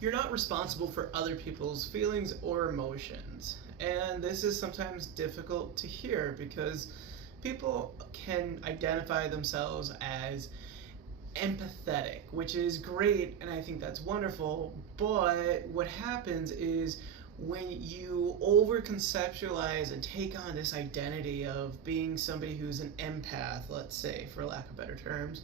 You're not responsible for other people's feelings or emotions. And this is sometimes difficult to hear because people can identify themselves as empathetic, which is great, and I think that's wonderful. But what happens is when you over conceptualize and take on this identity of being somebody who's an empath, let's say, for lack of better terms,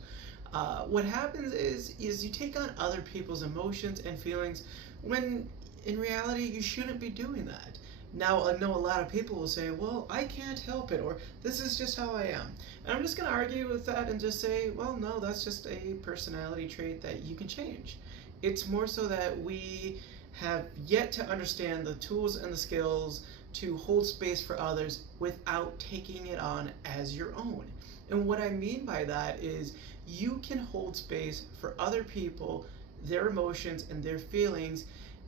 what happens is you take on other people's emotions and feelings when in reality you shouldn't be doing that. Now, I know a lot of people will say, well, I can't help it, or this is just how I am. And I'm just going to argue with that and just say, well, no, that's just a personality trait that you can change. It's more so that we have yet to understand the tools and the skills to hold space for others without taking it on as your own. And what I mean by that is you can hold space for other people, their emotions and their feelings,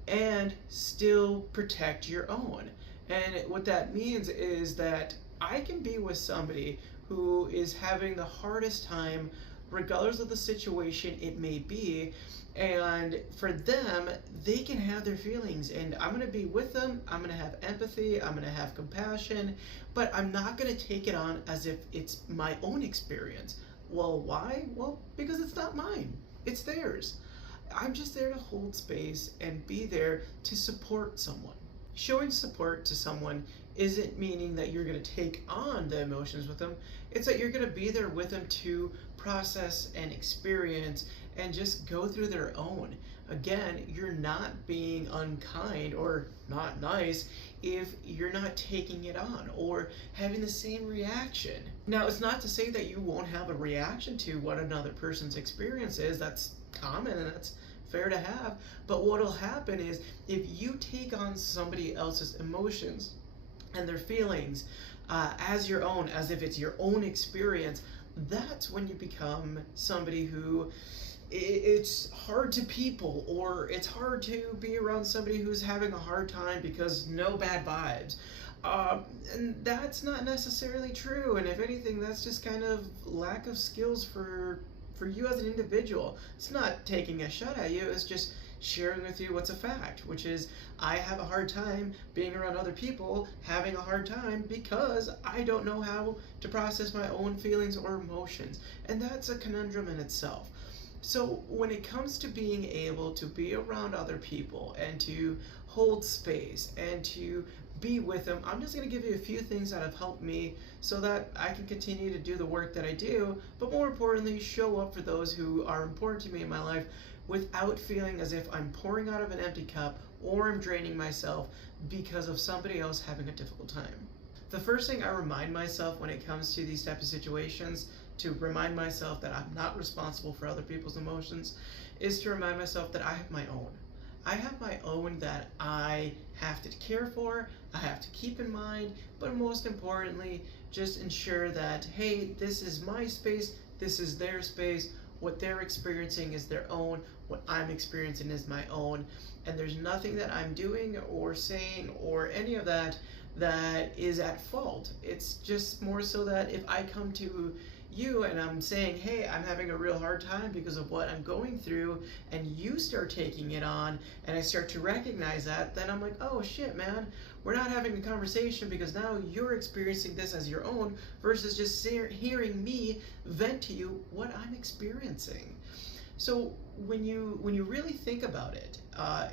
and still protect your own. And what that means is that I can be with somebody who is having the hardest time, regardless of the situation it may be, and for them, they can have their feelings, and I'm going to be with them. I'm going to have empathy, I'm going to have compassion, but I'm not going to take it on as if it's my own experience. Well, why? Well, because it's not mine, it's theirs. I'm just there to hold space and be there to support someone. Showing support to someone isn't meaning that you're going to take on the emotions with them. It's that you're going to be there with them to process and experience and just go through their own. Again, you're not being unkind or not nice if you're not taking it on or having the same reaction. Now, it's not to say that you won't have a reaction to what another person's experience is. That's common and that's fair to have. But what'll happen is if you take on somebody else's emotions and their feelings as your own, as if it's your own experience, that's when you become somebody who it's hard to people, or it's hard to be around somebody who's having a hard time because no bad vibes. And that's not necessarily true, and if anything, that's just kind of lack of skills for you as an individual. It's not taking a shot at you, it's just sharing with you what's a fact, which is I have a hard time being around other people having a hard time because I don't know how to process my own feelings or emotions, and that's a conundrum in itself. So when it comes to being able to be around other people and to hold space and to be with them, I'm just going to give you a few things that have helped me so that I can continue to do the work that I do, but more importantly, show up for those who are important to me in my life without feeling as if I'm pouring out of an empty cup or I'm draining myself because of somebody else having a difficult time. The first thing I remind myself when it comes to these types of situations, to remind myself that I'm not responsible for other people's emotions, is to remind myself that I have my own. I have my own that I have to care for, I have to keep in mind, but most importantly, just ensure that, hey, this is my space, this is their space, what they're experiencing is their own, what I'm experiencing is my own, and there's nothing that I'm doing or saying or any of that that is at fault. It's just more so that if I come to you and I'm saying, hey, I'm having a real hard time because of what I'm going through, and you start taking it on and I start to recognize that, then I'm like, oh shit, man, we're not having a conversation because now you're experiencing this as your own versus just hearing me vent to you what I'm experiencing. So when you really think about it,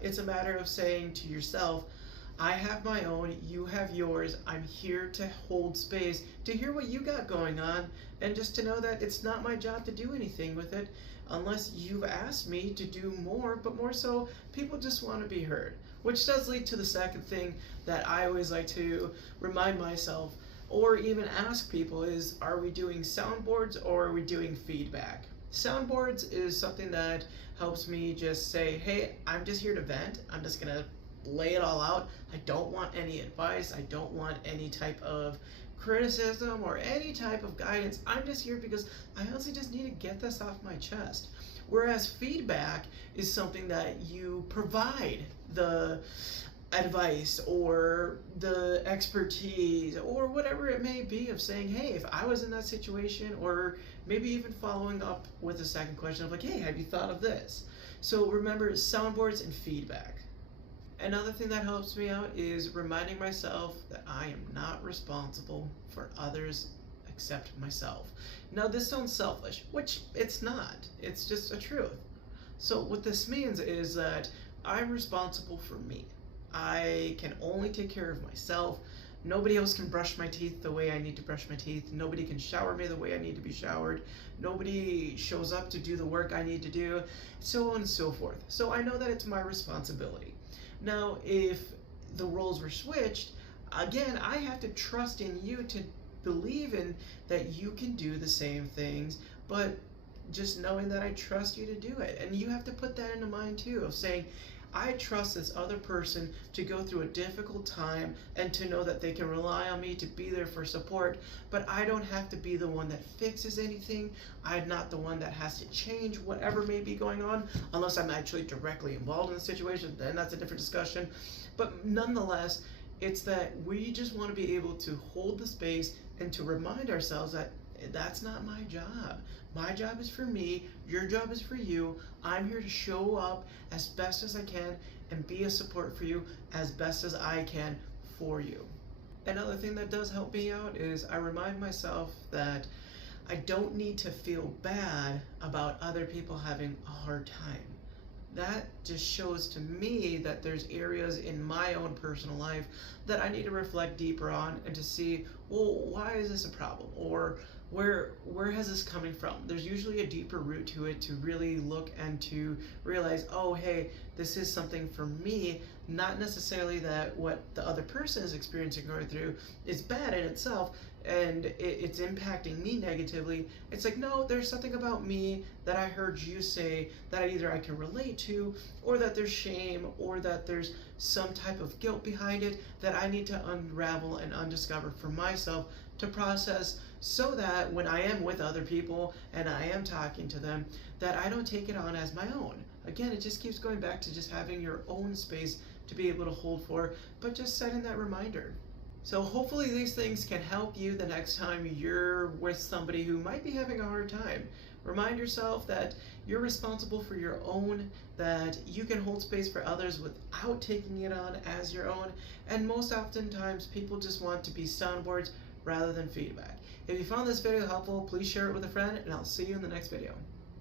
it's a matter of saying to yourself, I have my own, you have yours, I'm here to hold space, to hear what you got going on, and just to know that it's not my job to do anything with it unless you've asked me to do more, but more so, people just want to be heard. Which does lead to the second thing that I always like to remind myself, or even ask people, is are we doing soundboards or are we doing feedback? Soundboards is something that helps me just say, hey, I'm just here to vent, I'm just gonna lay it all out. I don't want any advice, I don't want any type of criticism or any type of guidance. I'm just here because I honestly just need to get this off my chest. Whereas feedback is something that you provide the advice or the expertise or whatever it may be of saying, hey, if I was in that situation, or maybe even following up with a second question of like, hey, have you thought of this? So remember, soundboards and feedback. Another thing that helps me out is reminding myself that I am not responsible for others except myself. Now, this sounds selfish, which it's not. It's just a truth. So what this means is that I'm responsible for me. I can only take care of myself. Nobody else can brush my teeth the way I need to brush my teeth. Nobody can shower me the way I need to be showered. Nobody shows up to do the work I need to do, so on and so forth. So I know that it's my responsibility. Now, if the roles were switched, again, I have to trust in you to believe in that you can do the same things, but just knowing that I trust you to do it. And you have to put that into mind too, of saying, I trust this other person to go through a difficult time and to know that they can rely on me to be there for support, but I don't have to be the one that fixes anything. I'm not the one that has to change whatever may be going on, unless I'm actually directly involved in the situation, then that's a different discussion. But nonetheless, it's that we just want to be able to hold the space and to remind ourselves that that's not my job. My job is for me, your job is for you. I'm here to show up as best as I can and be a support for you as best as I can for you. Another thing that does help me out is I remind myself that I don't need to feel bad about other people having a hard time. That just shows to me that there's areas in my own personal life that I need to reflect deeper on and to see, well, why is this a problem? Or where has this coming from? There's usually a deeper root to it, to really look and to realize, oh, hey, this is something for me, not necessarily that what the other person is experiencing or going through is bad in itself and it's impacting me negatively. It's like, no, there's something about me that I heard you say that either I can relate to, or that there's shame, or that there's some type of guilt behind it that I need to unravel and undiscover for myself to process, so that when I am with other people and I am talking to them, that I don't take it on as my own. Again, it just keeps going back to just having your own space to be able to hold for, but just setting that reminder. So hopefully these things can help you the next time you're with somebody who might be having a hard time. Remind yourself that you're responsible for your own, that you can hold space for others without taking it on as your own, and most oftentimes people just want to be soundboards rather than feedback. If you found this video helpful, please share it with a friend, and I'll see you in the next video.